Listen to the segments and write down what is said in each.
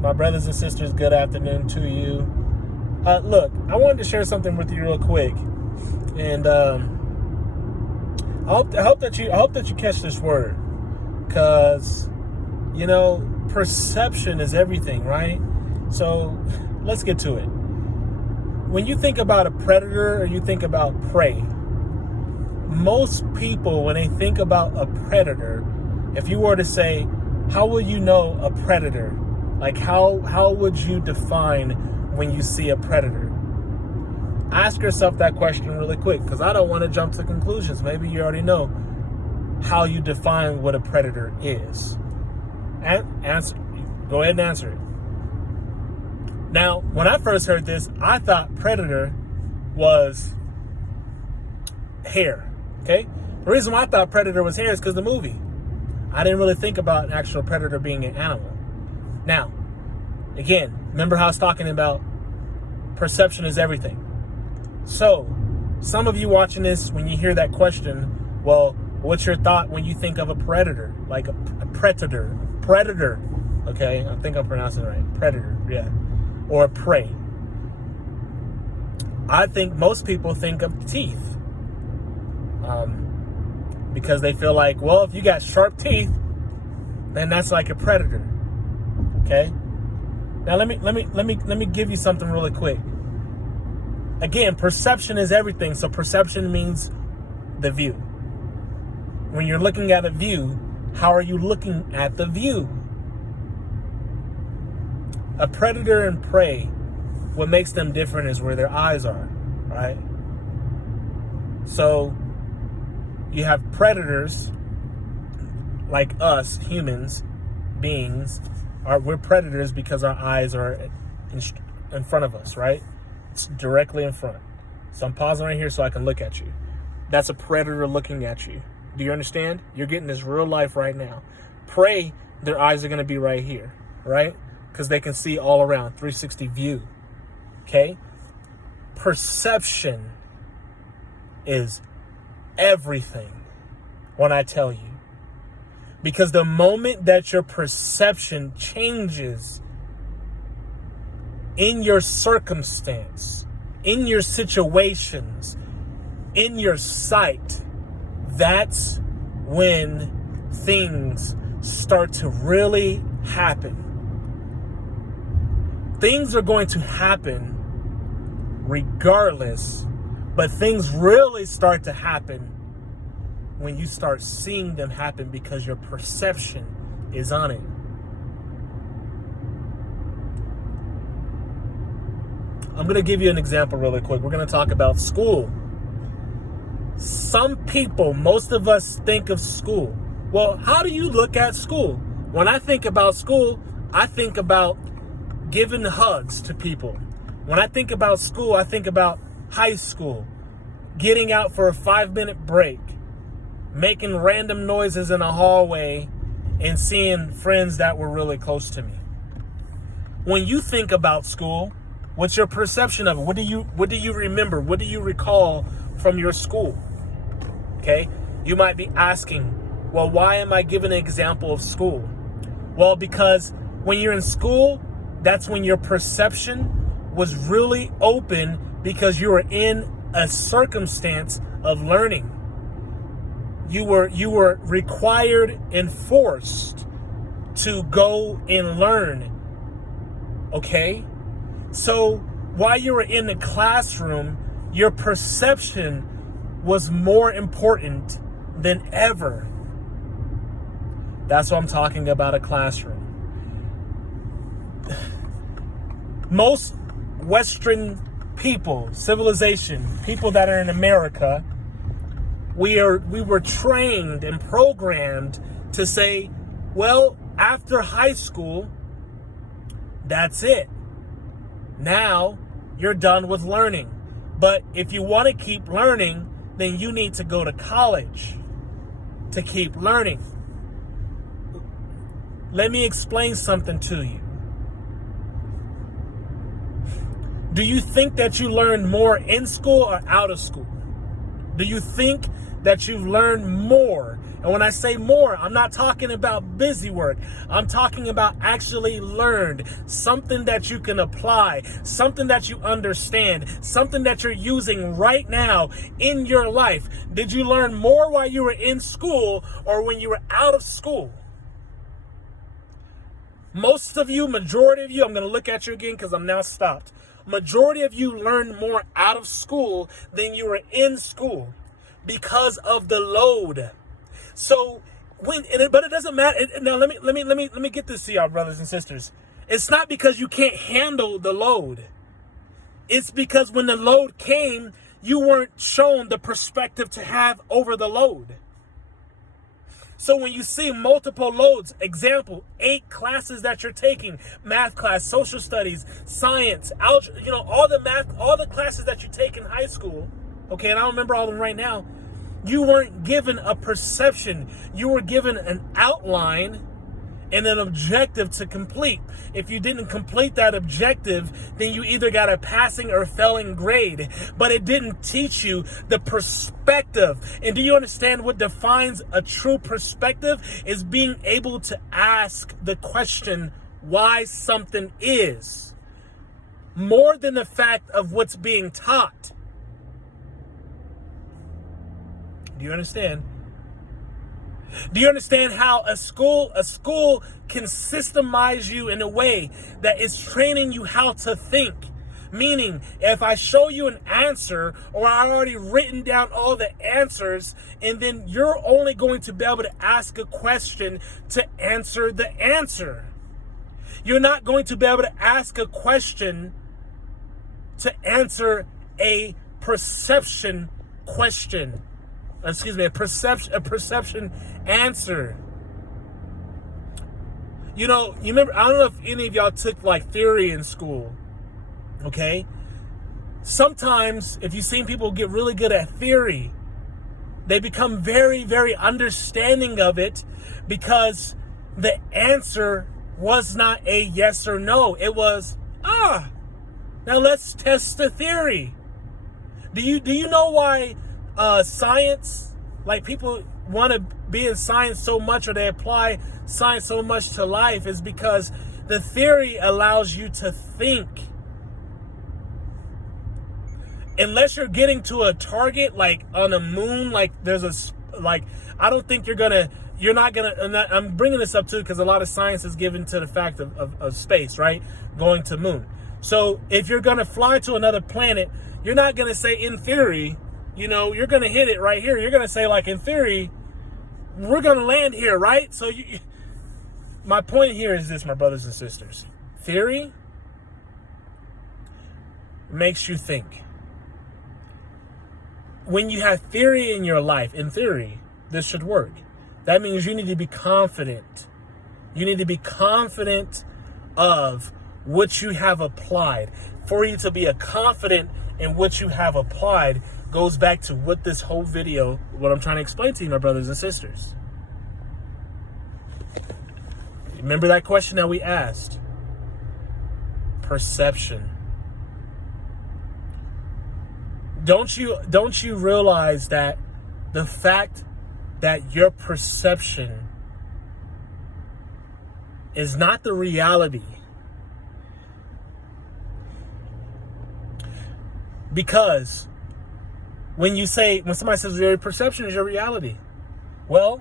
My brothers and sisters, good afternoon to you. Look, I wanted to share something with you real quick, and I hope that you catch this word, because perception is everything, right? So let's get to it. When you think about a predator or you think about prey, most people, when they think about a predator, if you were to say, how will you know a predator? Like, how would you define when you see a predator? Ask yourself that question really quick, because I don't want to jump to conclusions. Maybe you already know how you define what a predator is. Go ahead and answer it. Now, when I first heard this, I thought predator was hair. Okay? The reason why I thought predator was hair is because the movie. I didn't really think about an actual predator being an animal. Now, again, remember how I was talking about perception is everything. So, some of you watching this, when you hear that question, well, what's your thought when you think of a predator? Like a predator. Predator. Okay, I think I'm pronouncing it right. Predator, yeah. Or a prey. I think most people think of teeth. Because they feel like, well, if you got sharp teeth, then that's like a predator. Okay? Now let me give you something really quick. Again, perception is everything. So perception means the view. When you're looking at a view, how are you looking at the view? A predator and prey, what makes them different is where their eyes are, right? So you have predators like us, humans, beings. We're predators because our eyes are in front of us, right? It's directly in front. So I'm pausing right here so I can look at you. That's a predator looking at you. Do you understand? You're getting this real life right now. Prey, their eyes are going to be right here, right? Because they can see all around, 360 view. Okay? Perception is everything when I tell you. Because the moment that your perception changes in your circumstance, in your situations, in your sight, that's when things start to really happen. Things are going to happen regardless, but things really start to happen when you start seeing them happen because your perception is on it. I'm going to give you an example really quick. We're going to talk about school. Some people, most of us think of school. Well, how do you look at school? When I think about school, I think about giving hugs to people. When I think about school, I think about high school, getting out for a 5-minute break, making random noises in a hallway, and seeing friends that were really close to me. When you think about school, what's your perception of it? What do you remember? What do you recall from your school? Okay? You might be asking, well, why am I giving an example of school? Well, because when you're in school, that's when your perception was really open because you were in a circumstance of learning. You were required and forced to go and learn. Okay? So while you were in the classroom, your perception was more important than ever. That's what I'm talking about, a classroom. Most Western people, civilization, people that are in America, we were trained and programmed to say, well, after high school, that's it. Now you're done with learning. But if you want to keep learning, then you need to go to college to keep learning. Let me explain something to you. Do you think that you learn more in school or out of school? Do you think that you've learned more And when I say more, I'm not talking about busy work. I'm talking about actually learned, something that you can apply, something that you understand, something that you're using right now in your life. Did you learn more while you were in school or when you were out of school? Most of you, majority of you, I'm going to look at you again because I'm now stopped. Majority of you learned more out of school than you were in school because of the load. So but it doesn't matter. Now let me get this to y'all, brothers and sisters. It's not because you can't handle the load. It's because when the load came, you weren't shown the perspective to have over the load. So when you see multiple loads, example, 8 classes that you're taking, math class, social studies, science, algebra, all the classes that you take in high school, okay, and I don't remember all of them right now, you weren't given a perception. You were given an outline and an objective to complete. If you didn't complete that objective, then you either got a passing or failing grade. But it didn't teach you the perspective. And do you understand what defines a true perspective? Is being able to ask the question why something is, more than the fact of what's being taught. Do you understand? Do you understand how a school can systemize you in a way that is training you how to think? Meaning, if I show you an answer, or I've already written down all the answers, and then you're only going to be able to ask a question to answer the answer. You're not going to be able to ask a question to answer a perception question. A perception answer. You remember, I don't know if any of y'all took like theory in school. Okay? Sometimes if you've seen people get really good at theory, they become very, very understanding of it because the answer was not a yes or no. It was, now let's test the theory. Do you know why science, like people want to be in science so much, or they apply science so much to life, is because the theory allows you to think. Unless you're getting to a target like on a moon, like I don't think I'm bringing this up too because a lot of science is given to the fact of space, right? Going to moon. So if you're going to fly to another planet, you're not going to say in theory, you're going to hit it right here. You're going to say, like, in theory, we're going to land here, right? So my point here is this, my brothers and sisters. Theory makes you think. When you have theory in your life, in theory, this should work. That means you need to be confident. You need to be confident of what you have applied. For you to be confident in what you have applied goes back to what this whole video, what I'm trying to explain to you, my brothers and sisters. Remember that question that we asked? Perception. Don't you realize that the fact that your perception is not the reality? Because when somebody says your perception is your reality, well,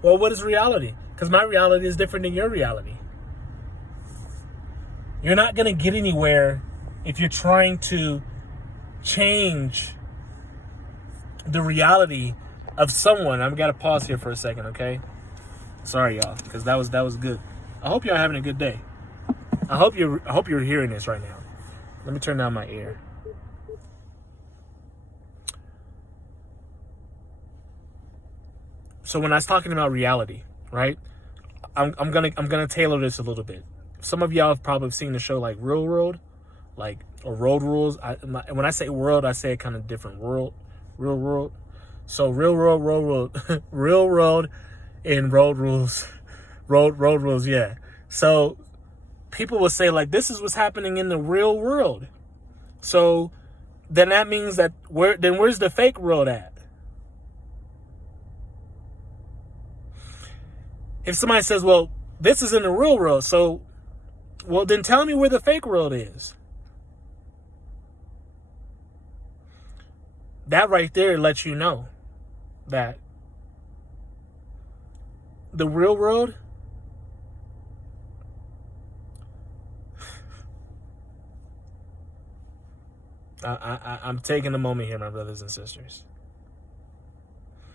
what is reality? Because my reality is different than your reality. You're not going to get anywhere if you're trying to change the reality of someone. I've got to pause here for a second, okay? Sorry, y'all, because that was good. I hope y'all having a good day. I hope you're hearing this right now. Let me turn down my ear. So when I was talking about reality, right? I'm gonna tailor this a little bit. Some of y'all have probably seen the show like Real World, or Road Rules. When I say world, I say it kind of different. Real World. So Real World, Road World, Real World, and Road Rules, Road Rules. Yeah. So people will say like, this is what's happening in the real world. So then that means that where's the fake world at? If somebody says, well, this is in the real world, so, well, then tell me where the fake world is. That right there lets you know that the real world I'm taking a moment here, my brothers and sisters.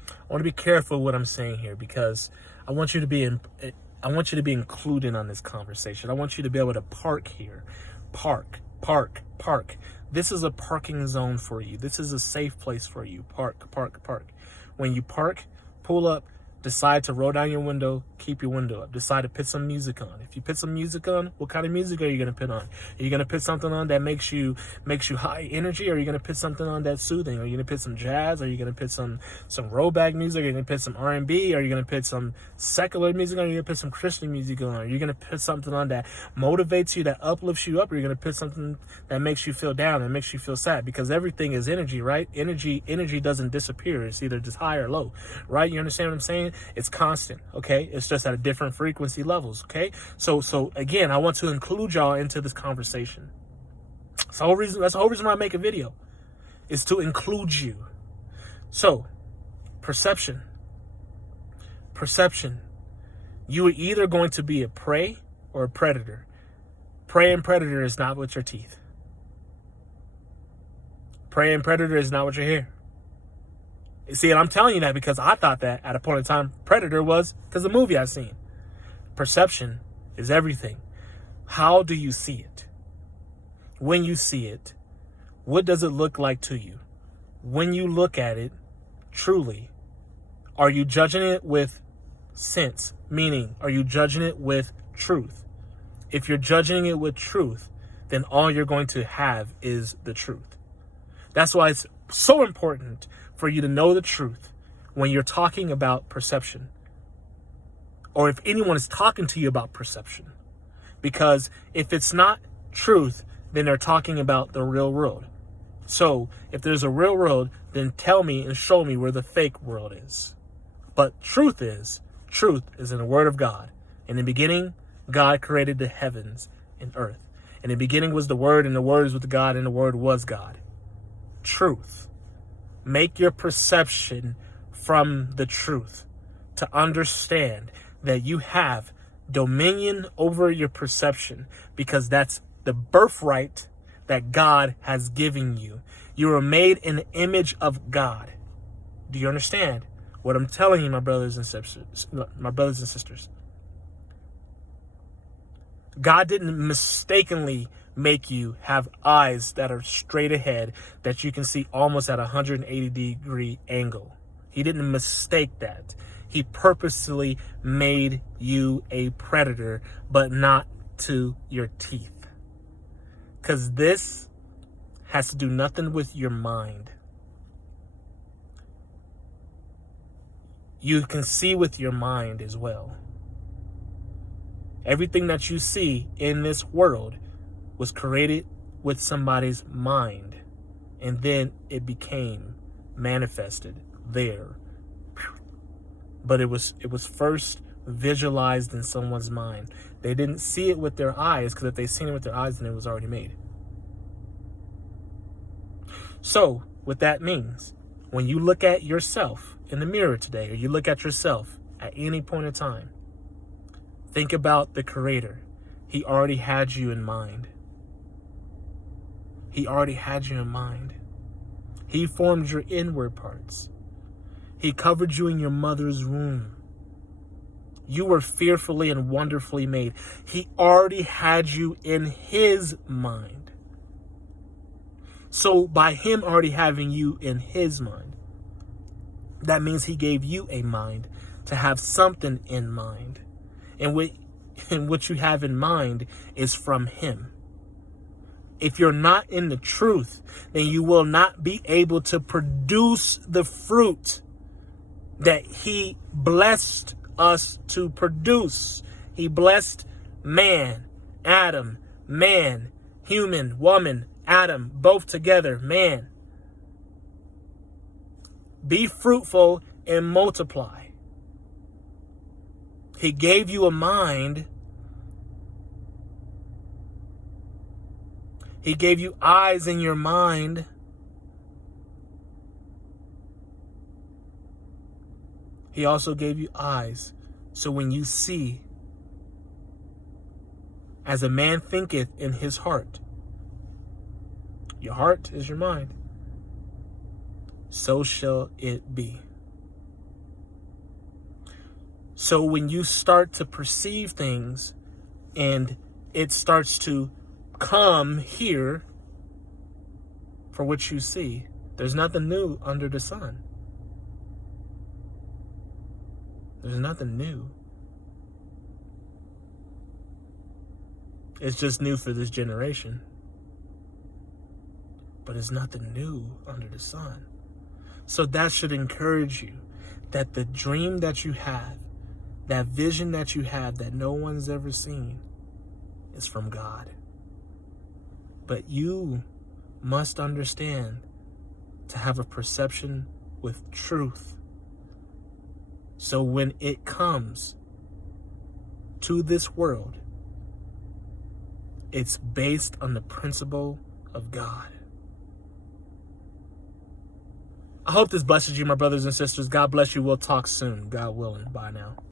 I want to be careful what I'm saying here because I want you to be included on this conversation. I want you to be able to park here. Park. This is a parking zone for you. This is a safe place for you. Park. When you park, pull up, decide to roll down your window, keep your window up. Decide to put some music on. If you put some music on, what kind of music are you going to put on? Are you going to put something on that makes you high energy? Or are you going to put something on that's soothing? Are you going to put some jazz? Are you going to put some rollback music? Are you going to put some R&B? Are you going to put some secular music on? Are you going to put some Christian music on? Are you going to put something on that motivates you, that uplifts you up? Or are you going to put something that makes you feel down, that makes you feel sad? Because everything is energy, right? Energy doesn't disappear. It's either just high or low, right? You understand what I'm saying? It's constant, okay? It's just at a different frequency levels, okay? So again, I want to include y'all into this conversation. That's the whole reason why I make a video, is to include you. So, perception. You are either going to be a prey or a predator. Prey and predator is not with your teeth. Prey and predator is not what you hear. See, and I'm telling you that because I thought that at a point in time, Predator was because of the movie I've seen. Perception is everything. How do you see it? When you see it, what does it look like to you? When you look at it, truly, are you judging it with sense? Meaning, are you judging it with truth? If you're judging it with truth, then all you're going to have is the truth. That's why it's so important for you to know the truth when you're talking about perception, or if anyone is talking to you about perception. Because if it's not truth, then they're talking about the real world. So if there's a real world, then tell me and show me where the fake world is. But truth is in the Word of God. In the beginning, God created the heavens and earth. In the beginning was the Word, and the Word was with God, and the Word was God. Truth. Make your perception from the truth to understand that you have dominion over your perception, because that's the birthright that God has given you. You are made in the image of God. Do you understand what I'm telling you, my brothers and sisters? God didn't mistakenly make you have eyes that are straight ahead, that you can see almost at a 180-degree angle. He didn't mistake that. He purposely made you a predator, but not to your teeth. Because this has to do nothing with your mind. You can see with your mind as well. Everything that you see in this world was created with somebody's mind, and then it became manifested there. But it was first visualized in someone's mind. They didn't see it with their eyes, because if they seen it with their eyes, then it was already made. So what that means, when you look at yourself in the mirror today, or you look at yourself at any point in time, think about the Creator. He already had you in mind. He already had you in mind. He formed your inward parts. He covered you in your mother's womb. You were fearfully and wonderfully made. He already had you in His mind. So by Him already having you in His mind, that means He gave you a mind to have something in mind. And what you have in mind is from Him. If you're not in the truth, then you will not be able to produce the fruit that He blessed us to produce. He blessed man, Adam, man, human, woman, Adam, both together, man. Be fruitful and multiply. He gave you a mind. He gave you eyes in your mind. He also gave you eyes. So when you see, as a man thinketh in his heart, your heart is your mind, so shall it be. So when you start to perceive things and it starts to come here for what you see, there's nothing new under the sun. There's nothing new. It's just new for this generation. But it's nothing new under the sun. So that should encourage you that the dream that you have, that vision that you have that no one's ever seen, is from God. But you must understand to have a perception with truth. So when it comes to this world, it's based on the principle of God. I hope this blesses you, my brothers and sisters. God bless you. We'll talk soon, God willing. Bye now.